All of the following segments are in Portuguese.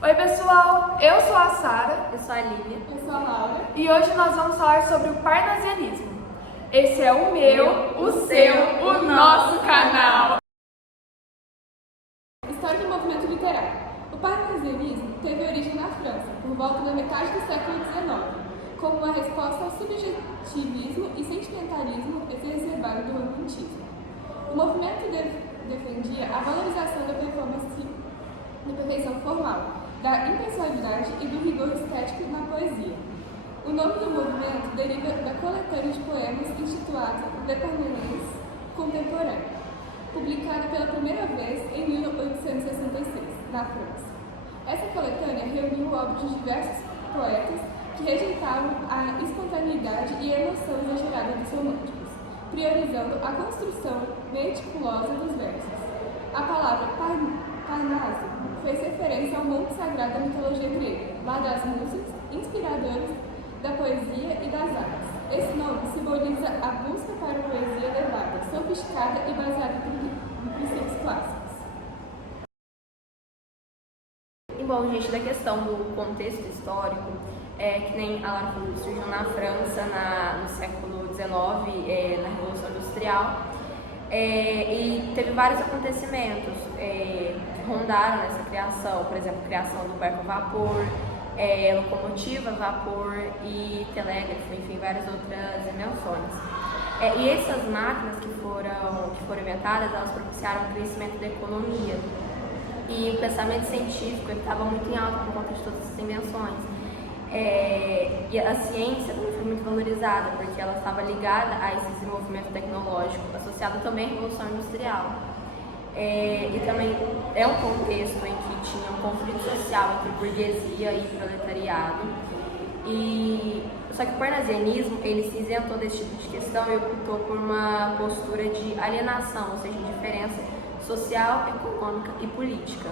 Oi pessoal, eu sou a Sara. Eu sou a Lívia. Eu sou a Laura. E hoje nós vamos falar sobre o parnasianismo. Esse é o meu, o seu, o nosso canal. História do movimento literário. O parnasianismo teve origem na França, por volta da metade do século XIX, como uma resposta ao subjetivismo e sentimentalismo exacerbado do romantismo. O movimento defendia a valorização da perfeição formal, da impessoalidade e do rigor estético na poesia. O nome do movimento deriva da coletânea de poemas intitulada Le Parnasse Contemporain, publicada pela primeira vez em 1866, na França. Essa coletânea reuniu obras de diversos poetas que rejeitavam a espontaneidade e a emoção exagerada dos românticos, priorizando a construção meticulosa dos versos. A palavra Parnasse fez referência ao monte sagrado da mitologia grega, lá das musas, inspiradoras da poesia e das artes. Esse nome simboliza a busca para uma poesia elevada, sofisticada e baseada em princípios clássicos. E bom, gente, da questão do contexto histórico, que nem a Laura falou, surgiu na França no século XIX, na Revolução Industrial, e teve vários acontecimentos que rondaram nessa criação, por exemplo, a criação do barco a vapor, locomotiva, vapor e telégrafo, enfim, várias outras invenções. E essas máquinas que foram inventadas, elas propiciaram o crescimento da economia. E o pensamento científico estava muito em alta por conta de todas essas invenções. E a ciência também foi muito valorizada, porque ela estava ligada a esse desenvolvimento tecnológico, associado também à Revolução Industrial. E também é um contexto em que tinha um conflito social entre burguesia e proletariado. Só que o parnasianismo, ele se isentou desse tipo de questão e optou por uma postura de alienação, ou seja, diferença social, econômica e política.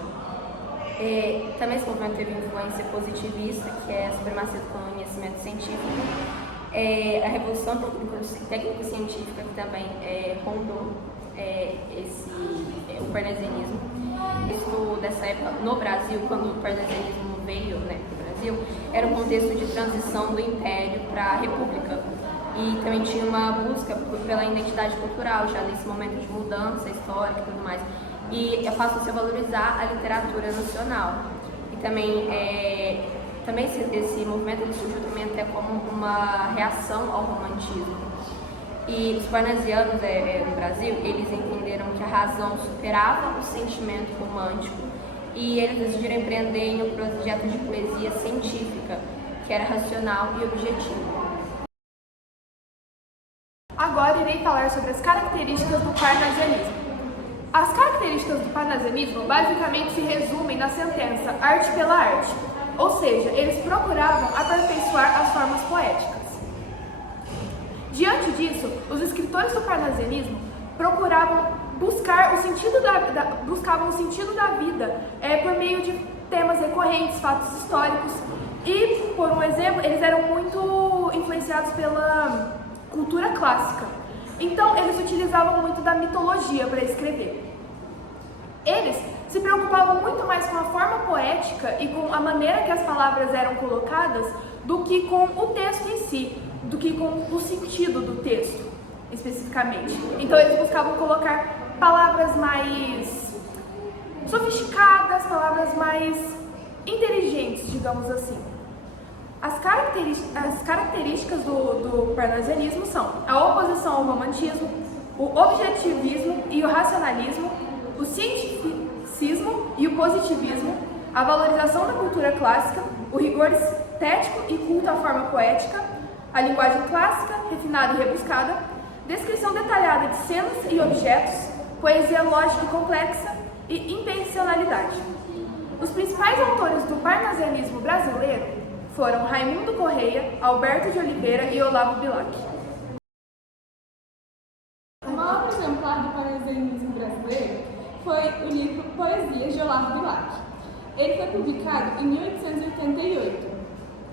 Também esse movimento teve influência positivista, que é a supremacia do conhecimento científico. A revolução técnico-científica que também rondou o parnasianismo. Isso dessa época no Brasil, quando o parnasianismo veio para o Brasil, era um contexto de transição do Império para a República. E também tinha uma busca pela identidade cultural, já nesse momento de mudança histórica e tudo mais. E passou-se a valorizar a literatura nacional. E também esse movimento ele surgiu também até como uma reação ao romantismo. E os parnasianos no Brasil, eles entenderam que a razão superava o sentimento romântico e eles decidiram empreender em um projeto de poesia científica, que era racional e objetivo. Agora irei falar sobre as características do parnasianismo. As características do parnasianismo basicamente se resumem na sentença arte pela arte, ou seja, eles procuravam aperfeiçoar as formas poéticas. Diante disso, os escritores do parnasianismo procuravam buscar o sentido buscavam o sentido da vida por meio de temas recorrentes, fatos históricos e, por um exemplo, eles eram muito influenciados pela cultura clássica. Então, eles utilizavam muito da mitologia para escrever. Eles se preocupavam muito mais com a forma poética e com a maneira que as palavras eram colocadas do que com o texto em si, do que com o sentido do texto, especificamente. Então, eles buscavam colocar palavras mais sofisticadas, palavras mais inteligentes, digamos assim. As características do parnasianismo são a oposição ao romantismo, o objetivismo e o racionalismo, o cientificismo e o positivismo, a valorização da cultura clássica, o rigor estético e culto à forma poética, a linguagem clássica, refinada e rebuscada, descrição detalhada de cenas e objetos, poesia lógica e complexa e intencionalidade. Os principais autores do parnasianismo brasileiro foram Raimundo Correia, Alberto de Oliveira e Olavo Bilac. Uma obra exemplar do parnasianismo brasileiro foi o livro Poesias de Olavo Bilac. Ele foi publicado em 1888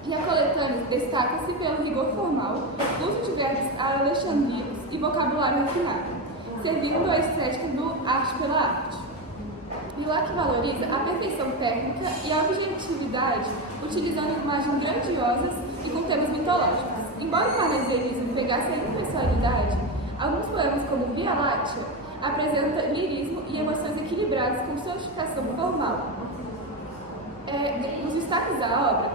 e a coletânea destaca-se pelo rigor formal, uso de verbos alexandrinos e vocabulário refinado, servindo à estética do arte pela arte. Bilac valoriza a perfeição técnica e a objetividade, utilizando imagens grandiosas e com temas mitológicos. Embora o parnasianismo pegasse a impessoalidade, alguns poemas como Via Láctea apresentam lirismo e emoções equilibradas com sofisticação formal. Os destaques da obra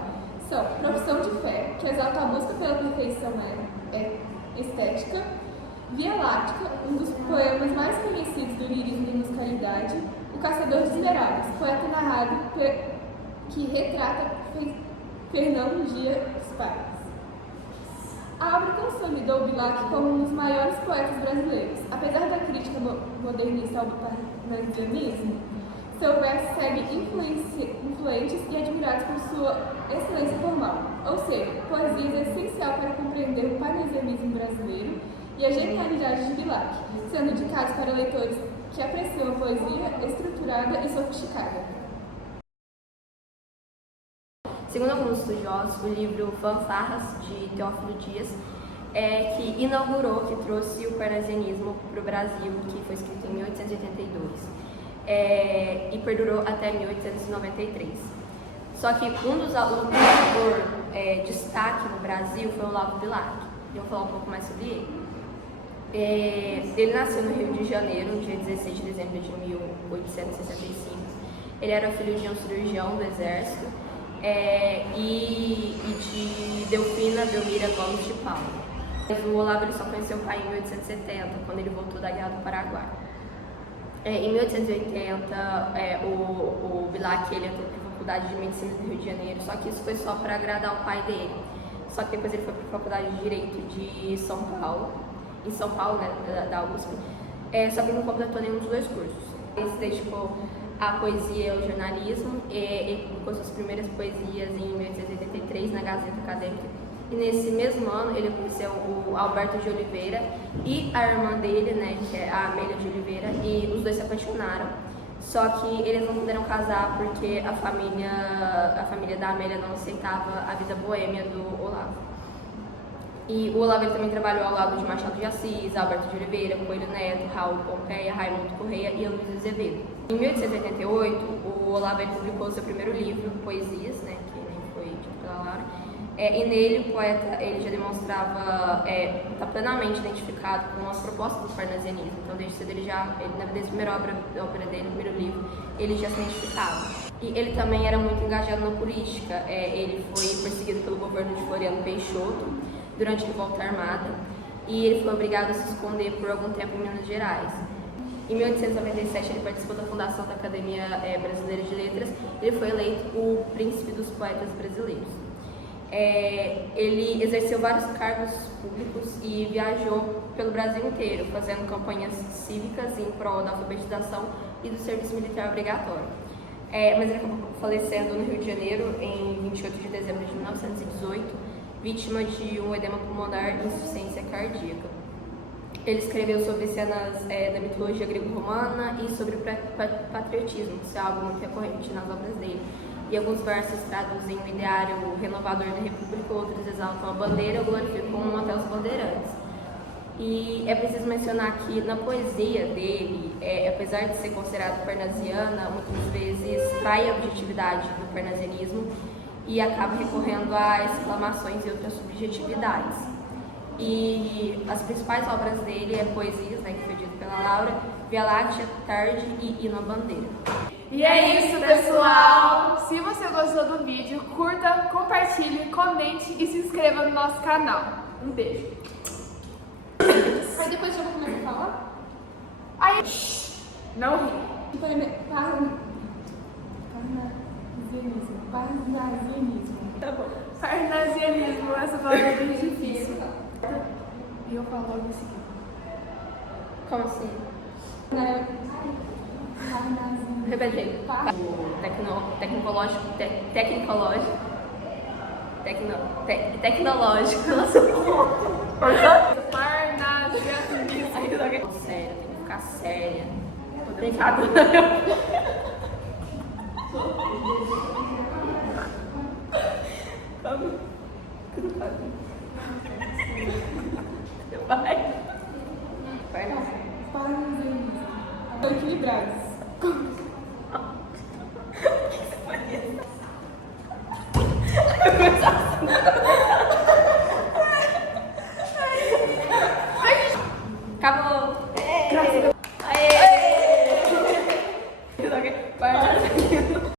são Profissão de Fé, que exalta a busca pela perfeição estética, Via Láctea, um dos poemas mais conhecidos do lirismo e musicalidade, O Caçador de Esmeraldas, poeta narrado que retrata Fernão Dias Paz. A obra consolidou Bilac como um dos maiores poetas brasileiros. Apesar da crítica modernista ao parnasianismo, seu verso segue influentes e admirados por sua excelência formal, ou seja, poesia é essencial para compreender o parnasianismo brasileiro e a genialidade de Bilac, sendo indicados para leitores que apreciam a poesia estruturada e sofisticada. Segundo alguns estudiosos, o livro Fanfarras, de Teófilo Dias, que inaugurou, que trouxe o parnasianismo para o Brasil, que foi escrito em 1882, e perdurou até 1893. Só que um dos alunos por destaque no Brasil foi o Olavo Bilac. Eu vou falar um pouco mais sobre ele. Ele nasceu no Rio de Janeiro, no dia 16 de dezembro de 1865. Ele era filho de um cirurgião do Exército e de Delfina Belmira Gomes de Paula. O Olavo ele só conheceu o pai em 1870, quando ele voltou da Guerra do Paraguai. Em 1880, o Bilac ele entrou para a Faculdade de Medicina do Rio de Janeiro, só que isso foi só para agradar o pai dele. Só que depois ele foi para a Faculdade de Direito de São Paulo, em São Paulo, né, da USP, só que não completou nenhum dos dois cursos. Ele se dedicou à poesia e ao jornalismo, ele publicou suas primeiras poesias em 1883 na Gazeta Acadêmica, e nesse mesmo ano ele conheceu o Alberto de Oliveira e a irmã dele, né, que é a Amélia de Oliveira, e os dois se apaixonaram. Só que eles não puderam casar porque a família da Amélia não aceitava a vida boêmia do Olavo. E o Olavo ele também trabalhou ao lado de Machado de Assis, Alberto de Oliveira, Coelho Neto, Raul Pompeia, Raimundo Correia e Luiz Azevedo. Em 1888, o Olavo ele publicou seu primeiro livro, Poesias, né, que nem foi dito pela Laura. E nele o poeta ele já demonstrava estar plenamente identificado com as propostas do parnasianismo. Então, desde cedo desde a primeira obra dele, o primeiro livro, ele já se identificava. E ele também era muito engajado na política. Ele foi perseguido pelo governo de Floriano Peixoto durante a Revolta Armada, e ele foi obrigado a se esconder por algum tempo em Minas Gerais. Em 1897, ele participou da fundação da Academia Brasileira de Letras. Ele foi eleito o príncipe dos poetas brasileiros. Ele exerceu vários cargos públicos e viajou pelo Brasil inteiro, fazendo campanhas cívicas em prol da alfabetização e do serviço militar obrigatório. Mas ele acabou falecendo no Rio de Janeiro em 28 de dezembro de 1918, vítima de um edema pulmonar e insuficiência cardíaca. Ele escreveu sobre cenas da mitologia grego-romana e sobre o patriotismo, isso é algo muito recorrente nas obras dele. E alguns versos traduzem o ideário renovador da República, outros exaltam a bandeira, glorificam até os bandeirantes. E é preciso mencionar que na poesia dele, apesar de ser considerado parnasiana, muitas vezes trai a objetividade do parnasianismo e acaba recorrendo a exclamações e outras subjetividades. E as principais obras dele poesias, né, que foi dito pela Laura, Via Láctea, Tarde e Hino à Bandeira. E é isso, pessoal! Se você gostou do vídeo, curta, compartilhe, comente e se inscreva no nosso canal. Um beijo! Aí depois eu vou começar a falar? Aí, não ri. Parnasianismo. Tá bom. Parnasianismo, essa palavra é bem difícil. E eu falo logo assim. Como assim? Repete. Tecnológico. Nossa, Parnasianismo. Sério, tem que ficar séria. Tô brincando. Vai. Parnasianismo. Equilibrados.